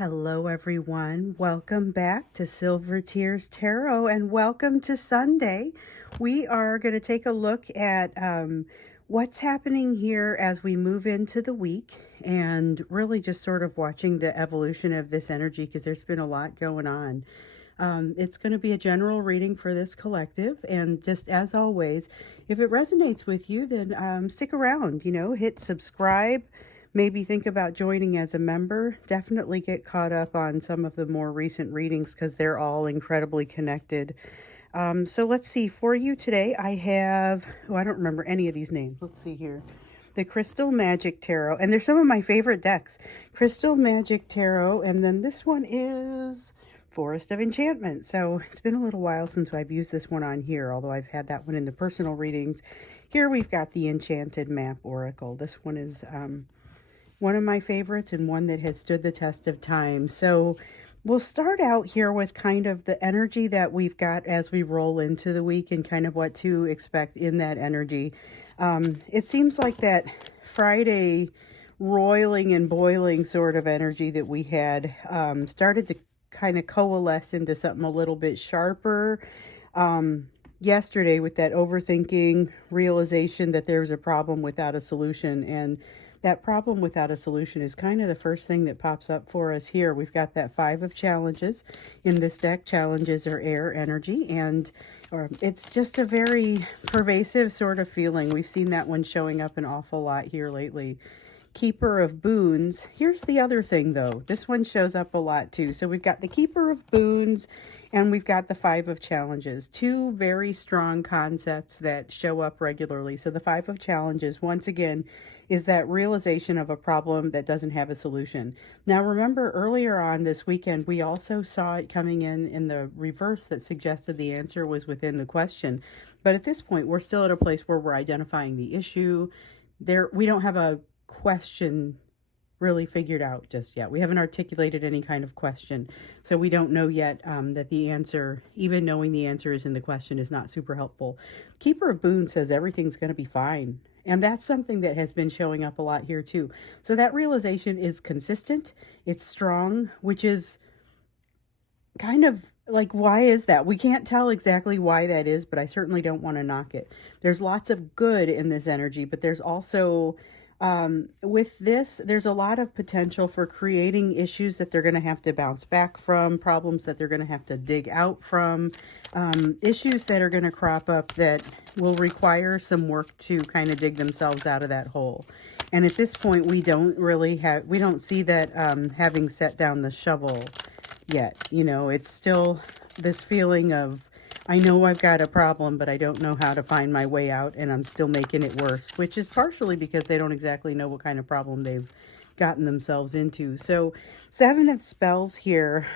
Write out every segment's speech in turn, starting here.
Hello, everyone. Welcome back to Silver Tears Tarot and welcome to Sunday. We are going to take a look at what's happening here as we move into the week and really just sort of watching the evolution of this energy because there's been a lot going on. It's going to be a general reading for this collective, and just as always, if it resonates with you, then stick around, hit subscribe. Maybe think about joining as a member. Definitely get caught up on some of the more recent readings because they're all incredibly connected. So let's see. For you today, I have, I don't remember any of these names. Let's see here. The Crystal Magic Tarot. And they're some of my favorite decks. Crystal Magic Tarot. And then this one is Forest of Enchantment. So it's been a little while since I've used this one on here, although I've had that one in the personal readings. Here we've got the Enchanted Map Oracle. This one is one of my favorites and one that has stood the test of time. So we'll start out here with kind of the energy that we've got as we roll into the week and kind of what to expect in that energy. It seems like that Friday roiling and boiling sort of energy that we had started to kind of coalesce into something a little bit sharper. Yesterday with that overthinking realization that there was a problem without a solution, and that problem without a solution is kind of the first thing that pops up for us here. We've got that 5 of challenges in this deck. Challenges are air energy, and it's just a very pervasive sort of feeling. We've seen that one showing up an awful lot here lately. Keeper of Boons. Here's the other thing, though. This one shows up a lot, too. So we've got the Keeper of Boons, and we've got the 5 of Challenges. Two very strong concepts that show up regularly. So the 5 of Challenges, once again, is that realization of a problem that doesn't have a solution. Now, remember earlier on this weekend, we also saw it coming in the reverse that suggested the answer was within the question. But at this point, we're still at a place where we're identifying the issue. We don't have a question really figured out just yet. We haven't articulated any kind of question. So we don't know yet that the answer, even knowing the answer is in the question, is not super helpful. Keeper of Boons says everything's going to be fine. And that's something that has been showing up a lot here too. So that realization is consistent. It's strong, which is kind of like, why is that? We can't tell exactly why that is, but I certainly don't want to knock it. There's lots of good in this energy, but there's also with this, there's a lot of potential for creating issues that they're going to have to bounce back from, problems that they're going to have to dig out from, issues that are going to crop up that will require some work to kind of dig themselves out of that hole. And at this point, we don't see that having set down the shovel yet. It's still this feeling of, I know I've got a problem, but I don't know how to find my way out, and I'm still making it worse, which is partially because they don't exactly know what kind of problem they've gotten themselves into. So 7 of spells here.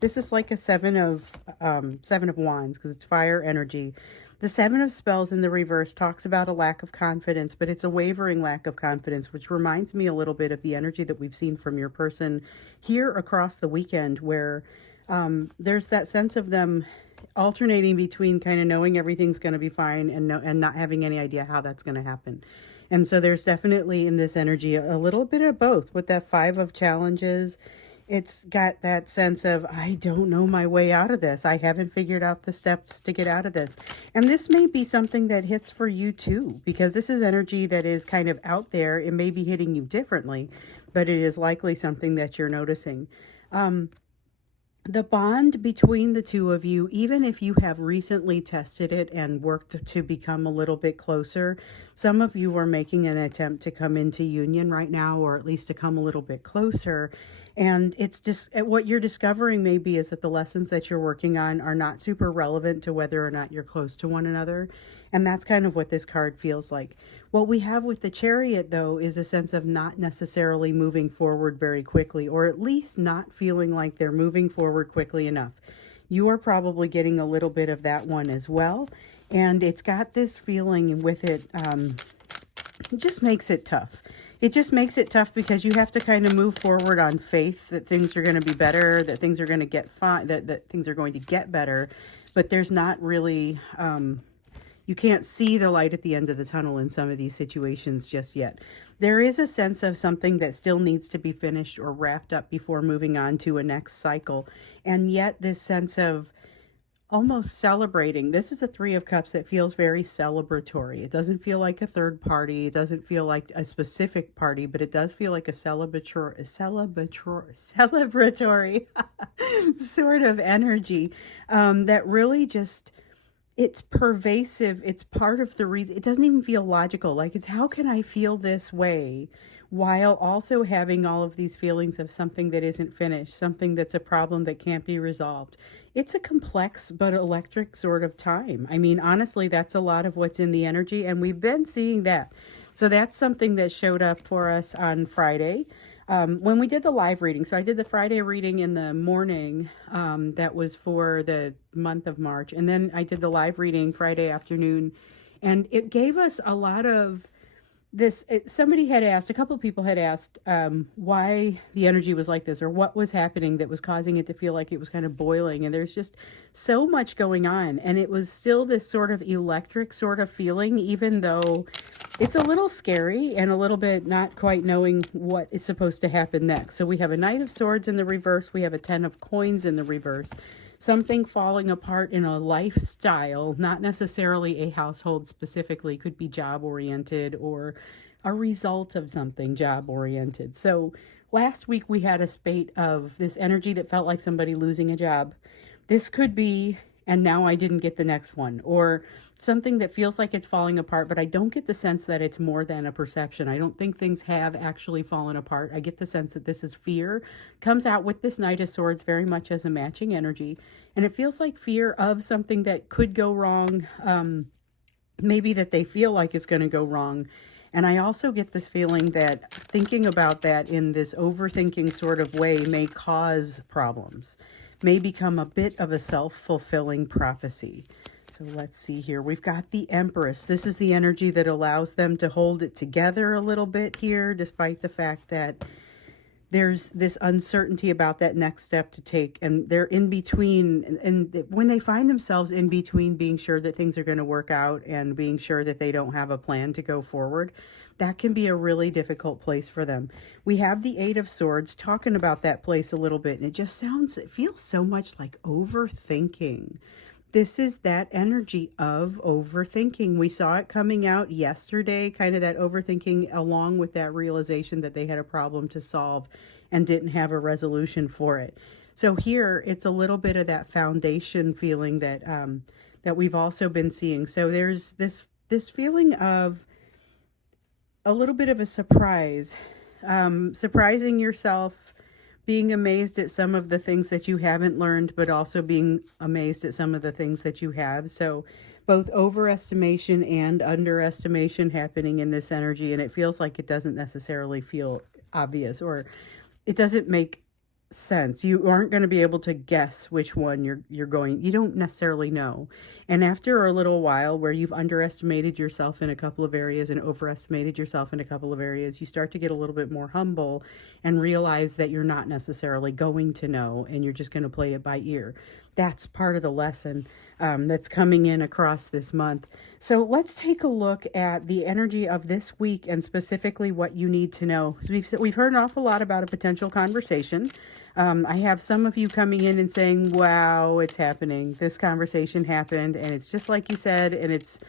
This is like a 7 of wands because it's fire energy. The 7 of spells in the reverse talks about a lack of confidence, but it's a wavering lack of confidence, which reminds me a little bit of the energy that we've seen from your person here across the weekend, where there's that sense of them alternating between kind of knowing everything's going to be fine and not having any idea how that's going to happen. And so there's definitely in this energy a little bit of both. With that 5 of challenges, it's got that sense of, I don't know my way out of this. I haven't figured out the steps to get out of this. And this may be something that hits for you too, because this is energy that is kind of out there. It may be hitting you differently, but it is likely something that you're noticing. The bond between the two of you, even if you have recently tested it and worked to become a little bit closer, some of you are making an attempt to come into union right now, or at least to come a little bit closer. And it's just what you're discovering maybe is that the lessons that you're working on are not super relevant to whether or not you're close to one another. And that's kind of what this card feels like. What we have with the Chariot, though, is a sense of not necessarily moving forward very quickly, or at least not feeling like they're moving forward quickly enough. You are probably getting a little bit of that one as well. And it's got this feeling with it, it just makes it tough. It just makes it tough because you have to kind of move forward on faith that things are going to be better, that things are going to get fine, that things are going to get better. But there's not really, you can't see the light at the end of the tunnel in some of these situations just yet. There is a sense of something that still needs to be finished or wrapped up before moving on to a next cycle. And yet this sense of almost celebrating. This is a Three of Cups that feels very celebratory. It doesn't feel like a third party. It doesn't feel like a specific party, but it does feel like a celebratory sort of energy that really just, it's pervasive. It's part of the reason. It doesn't even feel logical. Like, it's how can I feel this way while also having all of these feelings of something that isn't finished, something that's a problem that can't be resolved. It's a complex but electric sort of time. I mean, honestly, that's a lot of what's in the energy, and we've been seeing that. So that's something that showed up for us on Friday. When we did the live reading, so I did the Friday reading in the morning, that was for the month of March, and then I did the live reading Friday afternoon, and it gave us a lot of this. Somebody had asked, a couple of people had asked why the energy was like this, or what was happening that was causing it to feel like it was kind of boiling, and there's just so much going on, and it was still this sort of electric sort of feeling, even though it's a little scary and a little bit not quite knowing what is supposed to happen next. So we have a Knight of Swords in the reverse, we have a Ten of Coins in the reverse, something falling apart in a lifestyle, not necessarily a household specifically, could be job oriented or a result of something job oriented. So last week we had a spate of this energy that felt like somebody losing a job. This could be, and now I didn't get the next one, or something that feels like it's falling apart, but I don't get the sense that it's more than a perception. I don't think things have actually fallen apart. I get the sense that this is fear, comes out with this Knight of Swords very much as a matching energy, and it feels like fear of something that could go wrong, maybe that they feel like it's going to go wrong. And I also get this feeling that thinking about that in this overthinking sort of way may cause problems, may become a bit of a self-fulfilling prophecy. So let's see here. We've got the Empress. This is the energy that allows them to hold it together a little bit here, despite the fact that there's this uncertainty about that next step to take, and they're in between. And when they find themselves in between being sure that things are going to work out and being sure that they don't have a plan to go forward, that can be a really difficult place for them. We have the Eight of Swords talking about that place a little bit, and it feels so much like overthinking. This is that energy of overthinking. We saw it coming out yesterday, kind of that overthinking, along with that realization that they had a problem to solve and didn't have a resolution for it. So here it's a little bit of that foundation feeling that that we've also been seeing. So there's this feeling of a little bit of a surprise, surprising yourself, being amazed at some of the things that you haven't learned, but also being amazed at some of the things that you have. So both overestimation and underestimation happening in this energy, and it feels like it doesn't necessarily feel obvious, or it doesn't make sense. You aren't going to be able to guess which one you don't necessarily know. And after a little while where you've underestimated yourself in a couple of areas and overestimated yourself in a couple of areas, you start to get a little bit more humble and realize that you're not necessarily going to know, and you're just going to play it by ear. That's part of the lesson that's coming in across this month. So let's take a look at the energy of this week and specifically what you need to know. We've heard an awful lot about a potential conversation. I have some of you coming in and saying, wow, it's happening. This conversation happened, and it's just like you said, and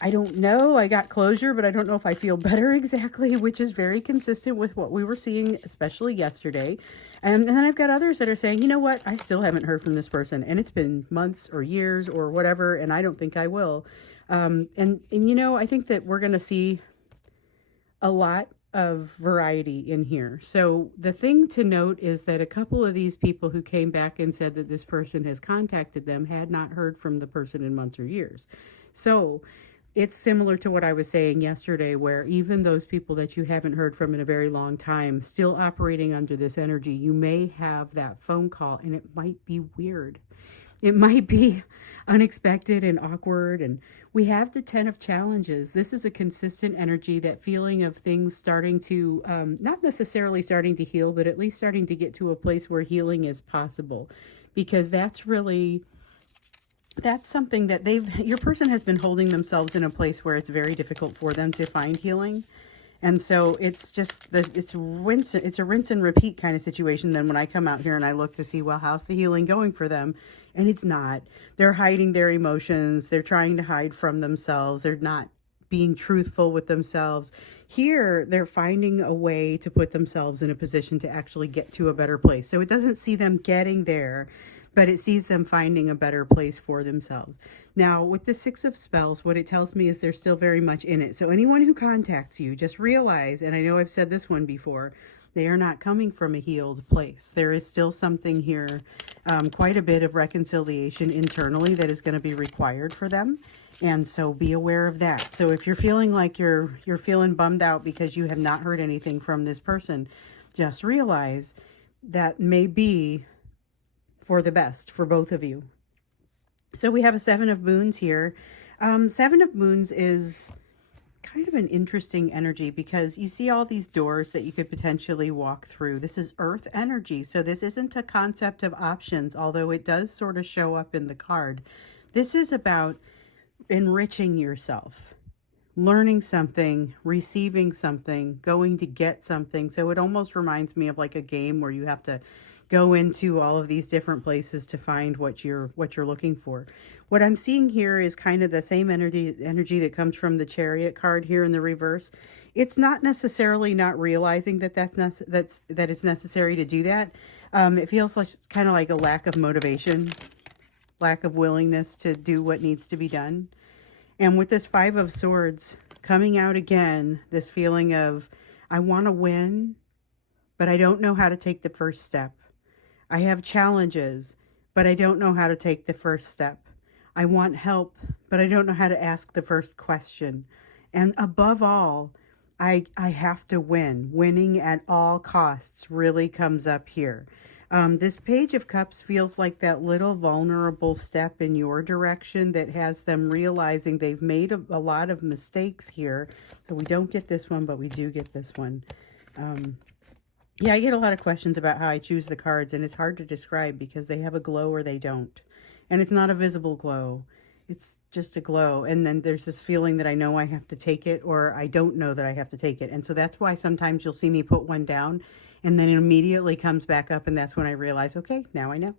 I don't know, I got closure, but I don't know if I feel better exactly, which is very consistent with what we were seeing, especially yesterday. And then I've got others that are saying, you know what, I still haven't heard from this person, and it's been months or years or whatever, and I don't think I will. And you know, I think that we're going to see a lot of variety in here. So the thing to note is that a couple of these people who came back and said that this person has contacted them had not heard from the person in months or years. So it's similar to what I was saying yesterday, where even those people that you haven't heard from in a very long time, still operating under this energy, you may have that phone call, and it might be weird. It might be unexpected and awkward. And we have the Ten of Challenges. This is a consistent energy, that feeling of things starting to, not necessarily starting to heal, but at least starting to get to a place where healing is possible. Because that's really that's something that your person has been holding themselves in a place where it's very difficult for them to find healing. And so it's just it's a rinse and repeat kind of situation. Then when I come out here and I look to see, well, how's the healing going for them? And it's not. They're hiding their emotions. They're trying to hide from themselves. They're not being truthful with themselves. Here, they're finding a way to put themselves in a position to actually get to a better place. So it doesn't see them getting there, but it sees them finding a better place for themselves. Now, with the Six of Spells, what it tells me is they're still very much in it. So anyone who contacts you, just realize, and I know I've said this one before, they are not coming from a healed place. There is still something here, quite a bit of reconciliation internally that is going to be required for them. And so be aware of that. So if you're feeling like you're feeling bummed out because you have not heard anything from this person, just realize that may be for the best for both of you. So we have a Seven of Moons here. Seven of Moons is kind of an interesting energy because you see all these doors that you could potentially walk through. This is earth energy, so this isn't a concept of options, although it does sort of show up in the card. This is about enriching yourself, learning something, receiving something, going to get something. So it almost reminds me of like a game where you have to go into all of these different places to find what you're looking for. What I'm seeing here is kind of the same energy that comes from the Chariot card here in the reverse. It's not necessarily not realizing that that it's necessary to do that. It feels like it's kind of like a lack of motivation, lack of willingness to do what needs to be done. And with this Five of Swords coming out again, this feeling of, I want to win, but I don't know how to take the first step. I have challenges, but I don't know how to take the first step. I want help, but I don't know how to ask the first question. And above all, I have to win. Winning at all costs really comes up here. This Page of Cups feels like that little vulnerable step in your direction that has them realizing they've made a lot of mistakes here. So we don't get this one, but we do get this one. Yeah, I get a lot of questions about how I choose the cards, and it's hard to describe because they have a glow or they don't. And it's not a visible glow. It's just a glow. And then there's this feeling that I know I have to take it, or I don't know that I have to take it. And so that's why sometimes you'll see me put one down and then it immediately comes back up. And that's when I realize, okay, now I know.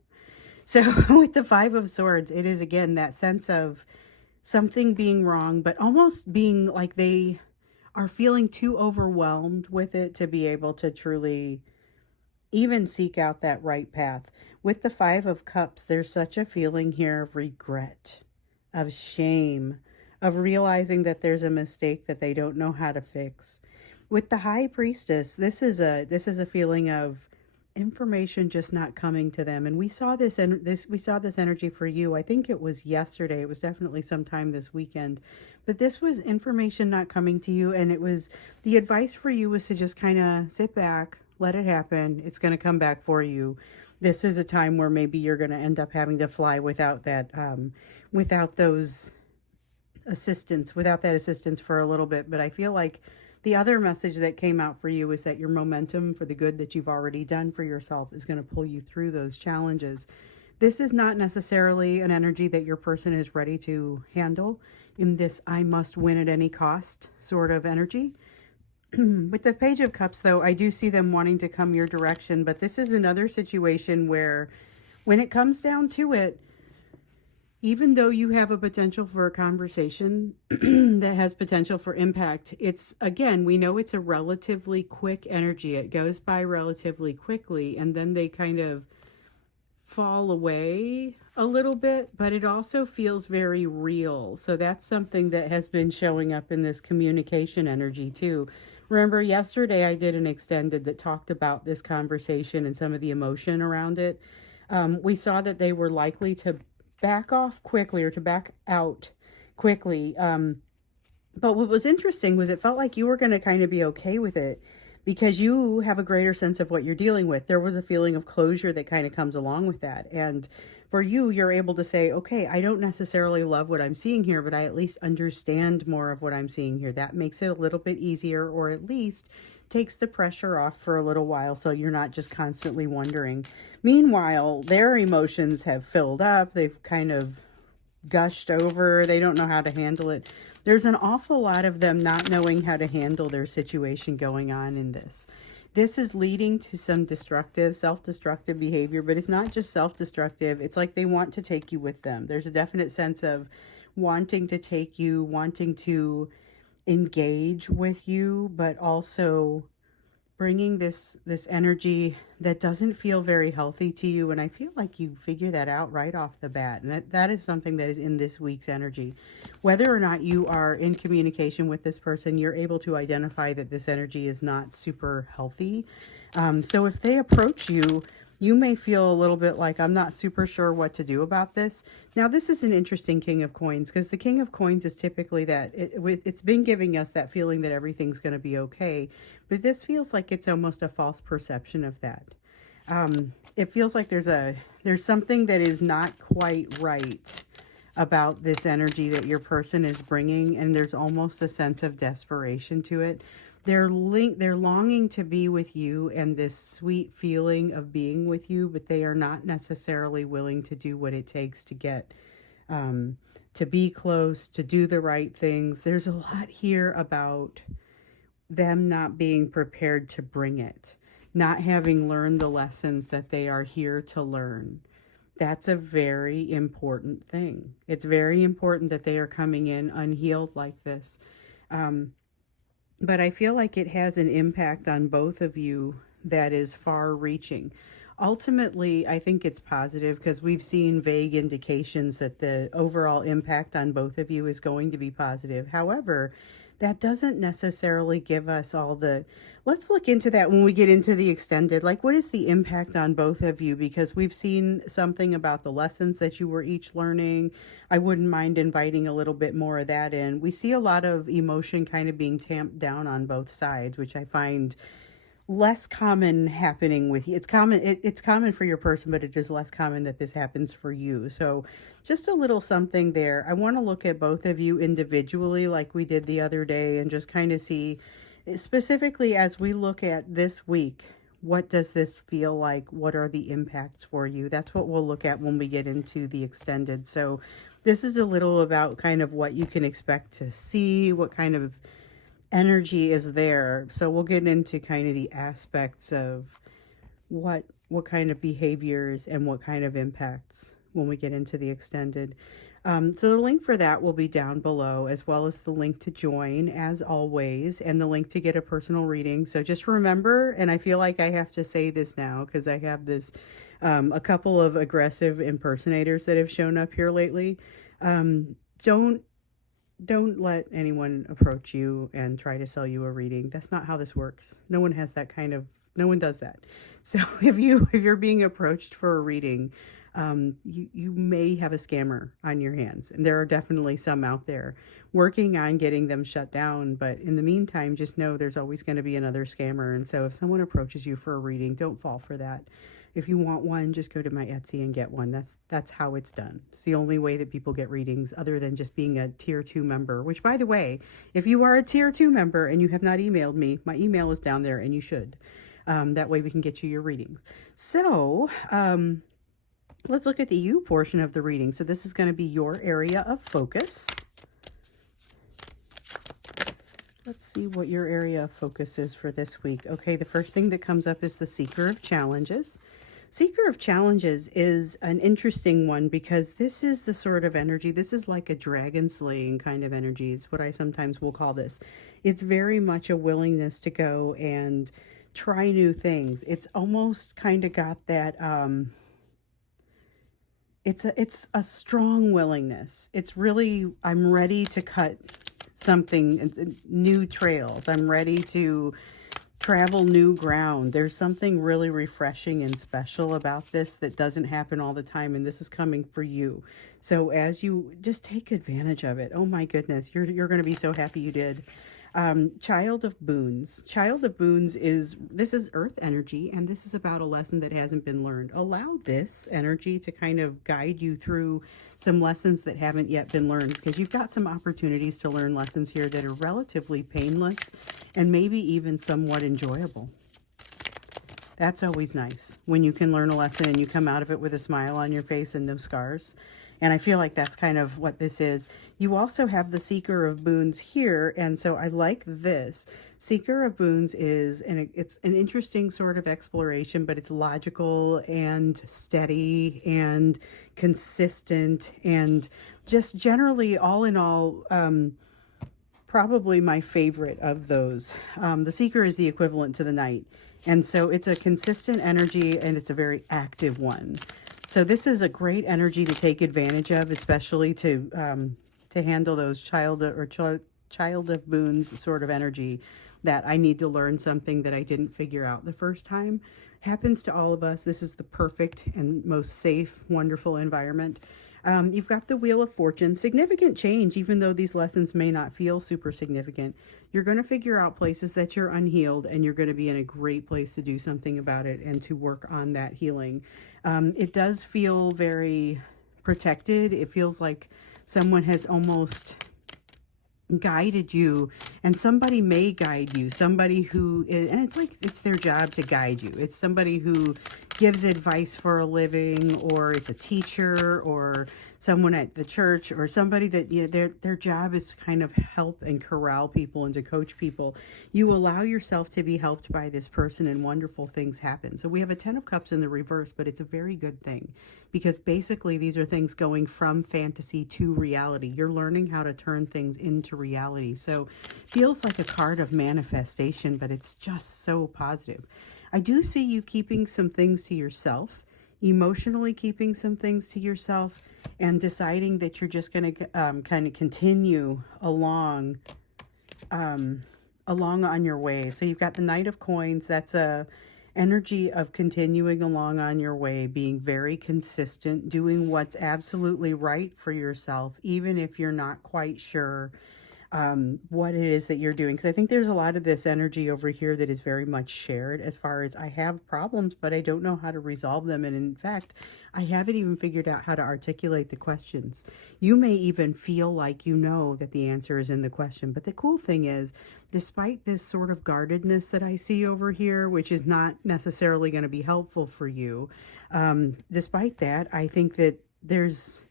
So with the Five of Swords, it is again that sense of something being wrong, but almost being like they are feeling too overwhelmed with it to be able to truly even seek out that right path. With the Five of Cups, there's such a feeling here of regret, of shame, of realizing that there's a mistake that they don't know how to fix. With the High Priestess, this is a feeling of information just not coming to them. And we saw this energy for you. I think it was yesterday. It was definitely sometime this weekend. But this was information not coming to you, and it was the advice for you was to just kind of sit back, let it happen. It's going to come back for you. This is a time where maybe you're going to end up having to fly without that, without that assistance for a little bit. But I feel like the other message that came out for you is that your momentum for the good that you've already done for yourself is going to pull you through those challenges. This is not necessarily an energy that your person is ready to handle in this I must win at any cost sort of energy. With the Page of Cups, though, I do see them wanting to come your direction, but this is another situation where when it comes down to it, even though you have a potential for a conversation that has potential for impact, it's, again, we know it's a relatively quick energy. It goes by relatively quickly, and then they kind of fall away a little bit, but it also feels very real. So that's something that has been showing up in this communication energy too. Remember yesterday I did an extended that talked about this conversation and some of the emotion around it. We saw that they were likely to back off quickly or to back out quickly. But what was interesting was it felt like you were going to kind of be okay with it because you have a greater sense of what you're dealing with. There was a feeling of closure that kind of comes along with that. And for you, you're able to say, okay, I don't necessarily love what I'm seeing here, but I at least understand more of what I'm seeing here. That makes it a little bit easier, or at least takes the pressure off for a little while so you're not just constantly wondering. Meanwhile, their emotions have filled up. They've kind of gushed over. They don't know how to handle it. There's an awful lot of them not knowing how to handle their situation going on in this. This is leading to some destructive, self-destructive behavior, but it's not just self-destructive. It's like they want to take you with them. There's a definite sense of wanting to take you, wanting to engage with you, but also bringing this energy that doesn't feel very healthy to you. And I feel like you figure that out right off the bat. And that is something that is in this week's energy. Whether or not you are in communication with this person, you're able to identify that this energy is not super healthy. So if they approach you, you may feel a little bit like, I'm not super sure what to do about this. Now, this is an interesting King of Coins, because the King of Coins is typically that it's been giving us that feeling that everything's going to be okay. But this feels like it's almost a false perception of that. It feels like there's something that is not quite right about this energy that your person is bringing, and there's almost a sense of desperation to it. They're longing to be with you and this sweet feeling of being with you, but they are not necessarily willing to do what it takes to get to be close, to do the right things. There's a lot here about them not being prepared to bring it, not having learned the lessons that they are here to learn. That's a very important thing. It's very important that they are coming in unhealed like this. But I feel like it has an impact on both of you that is far reaching. Ultimately, I think it's positive because we've seen vague indications that the overall impact on both of you is going to be positive. However, that doesn't necessarily give us all the... Let's look into that when we get into the extended. Like, what is the impact on both of you? Because we've seen something about the lessons that you were each learning. I wouldn't mind inviting a little bit more of that in. We see a lot of emotion kind of being tamped down on both sides, which I find less common happening with you. It's common, it's common for your person, but it is less common that this happens for you. So just a little something there. I want to look at both of you individually like we did the other day and just kind of see, specifically as we look at this week, what does this feel like? What are the impacts for you? That's what we'll look at when we get into the extended. So this is a little about kind of what you can expect to see, what kind of energy is there. So we'll get into kind of the aspects of what kind of behaviors and what kind of impacts when we get into the extended. So the link for that will be down below, as well as the link to join as always, and the link to get a personal reading. So just remember, and I feel like I have to say this now because I have this a couple of aggressive impersonators that have shown up here lately. Don't let anyone approach you and try to sell you a reading. That's not how this works. No one has that kind of, no one does that. So if you're being approached for a reading, you may have a scammer on your hands, and there are definitely some out there working on getting them shut down. But in the meantime, just know there's always going to be another scammer. And so if someone approaches you for a reading, don't fall for that. If you want one, just go to my Etsy and get one. That's how it's done. It's the only way that people get readings, other than just being a tier 2 member, which, by the way, if you are a tier 2 member and you have not emailed me, my email is down there and you should. That way we can get you your readings. So let's look at the you portion of the reading. So this is going to be your area of focus. Let's see what your area of focus is for this week. Okay, the first thing that comes up is the Seeker of Challenges. Seeker of Challenges is an interesting one because this is the sort of energy, this is like a dragon slaying kind of energy. It's what I sometimes will call this. It's very much a willingness to go and try new things. It's almost kind of got that, it's a strong willingness. It's really, I'm ready to cut something, new trails. I'm ready to travel new ground. There's something really refreshing and special about this that doesn't happen all the time, and this is coming for you. So as you just take advantage of it, oh my goodness, you're going to be so happy you did. Child of Boons. Child of Boons this is earth energy, and this is about a lesson that hasn't been learned. Allow this energy to kind of guide you through some lessons that haven't yet been learned, because you've got some opportunities to learn lessons here that are relatively painless and maybe even somewhat enjoyable. That's always nice when you can learn a lesson and you come out of it with a smile on your face and no scars. And I feel like that's kind of what this is. You also have the Seeker of Boons here, and so I like this. Seeker of Boons is, and it's an interesting sort of exploration, but it's logical and steady and consistent and just generally, all in all, probably my favorite of those. The Seeker is the equivalent to the Knight. And so it's a consistent energy and it's a very active one. So this is a great energy to take advantage of, especially to handle those child of boons sort of energy, that I need to learn something that I didn't figure out the first time. Happens to all of us. This is the perfect and most safe, wonderful environment. You've got the Wheel of Fortune, significant change, even though these lessons may not feel super significant. You're going to figure out places that you're unhealed, and you're going to be in a great place to do something about it and to work on that healing. It does feel very protected. It feels like someone has almost guided you, and somebody may guide you, somebody who is, and it's like it's their job to guide you. It's somebody who gives advice for a living, or it's a teacher, or someone at the church, or somebody that, you know, their job is to kind of help and corral people and to coach people. You allow yourself to be helped by this person, and wonderful things happen. So we have a 10 of Cups in the reverse, but it's a very good thing, because basically these are things going from fantasy to reality. You're learning how to turn things into reality. So feels like a card of manifestation, but it's just so positive. I do see you keeping some things to yourself, emotionally keeping some things to yourself, and deciding that you're just going to kind of continue along on your way. So you've got the Knight of Coins. That's a energy of continuing along on your way, being very consistent, doing what's absolutely right for yourself, even if you're not quite sure what it is that you're doing. Because I think there's a lot of this energy over here that is very much shared, as far as I have problems, but I don't know how to resolve them. And in fact, I haven't even figured out how to articulate the questions. You may even feel like you know that the answer is in the question. But the cool thing is, despite this sort of guardedness that I see over here, which is not necessarily going to be helpful for you, despite that, I think that there's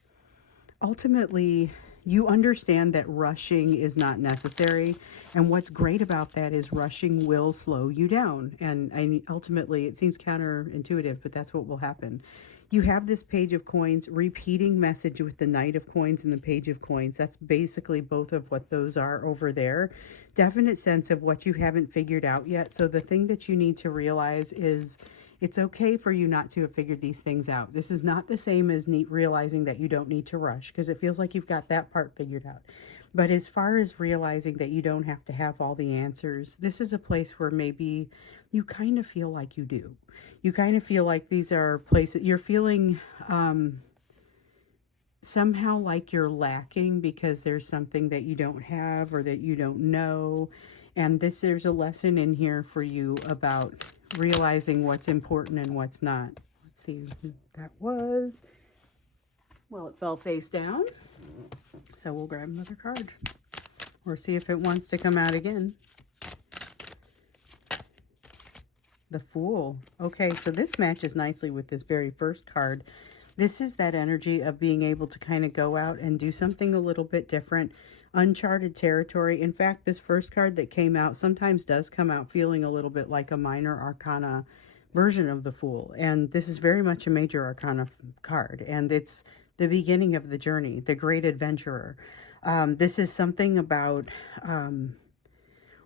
ultimately, you understand that rushing is not necessary. And what's great about that is rushing will slow you down. And ultimately, it seems counterintuitive, but that's what will happen. You have this Page of Coins, repeating message with the Knight of Coins and the Page of Coins. That's basically both of what those are over there. Definite sense of what you haven't figured out yet. So the thing that you need to realize is, it's okay for you not to have figured these things out. This is not the same as realizing that you don't need to rush, because it feels like you've got that part figured out. But as far as realizing that you don't have to have all the answers, this is a place where maybe you kind of feel like you do. You kind of feel like these are places you're feeling somehow like you're lacking because there's something that you don't have or that you don't know. And there's a lesson in here for you about realizing what's important and what's not. Let's see who that was. Well, it fell face down. So we'll grab another card or see if it wants to come out again. The Fool. Okay, so this matches nicely with this very first card. This is that energy of being able to kind of go out and do something a little bit different. Uncharted territory. In fact, this first card that came out sometimes does come out feeling a little bit like a minor arcana version of the Fool. And this is very much a major arcana card. And it's the beginning of the journey, the great adventurer. This is something about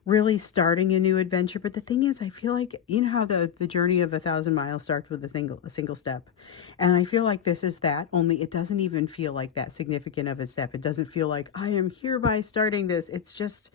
really starting a new adventure. But the thing is, I feel like, you know how the journey of 1,000 miles starts with a single step. And I feel like this is that, only it doesn't even feel like that significant of a step. It doesn't feel like I am hereby starting this. It's just,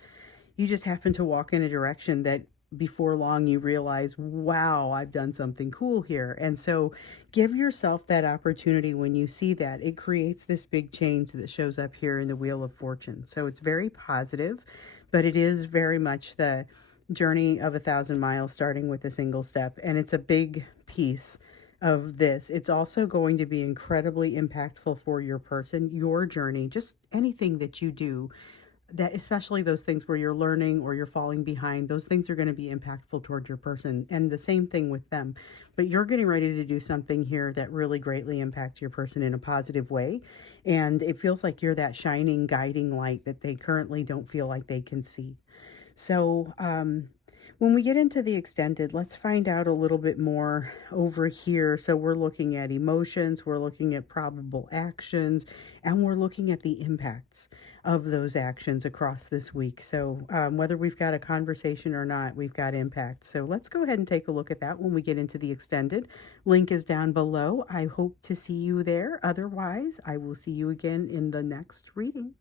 you just happen to walk in a direction that before long you realize, wow, I've done something cool here. And so give yourself that opportunity. When you see that, it creates this big change that shows up here in the Wheel of Fortune. So it's very positive, but it is very much the journey of 1,000 miles starting with a single step. And it's a big piece of this. It's also going to be incredibly impactful for your person, your journey, just anything that you do. that, especially those things where you're learning or you're falling behind, those things are going to be impactful toward your person, and the same thing with them. But you're getting ready to do something here that really greatly impacts your person in a positive way, and it feels like you're that shining guiding light that they currently don't feel like they can see. So, when we get into the extended, let's find out a little bit more over here. So we're looking at emotions, we're looking at probable actions, and we're looking at the impacts of those actions across this week. So whether we've got a conversation or not, we've got impacts. So let's go ahead and take a look at that when we get into the extended. Link is down below. I hope to see you there. Otherwise, I will see you again in the next reading.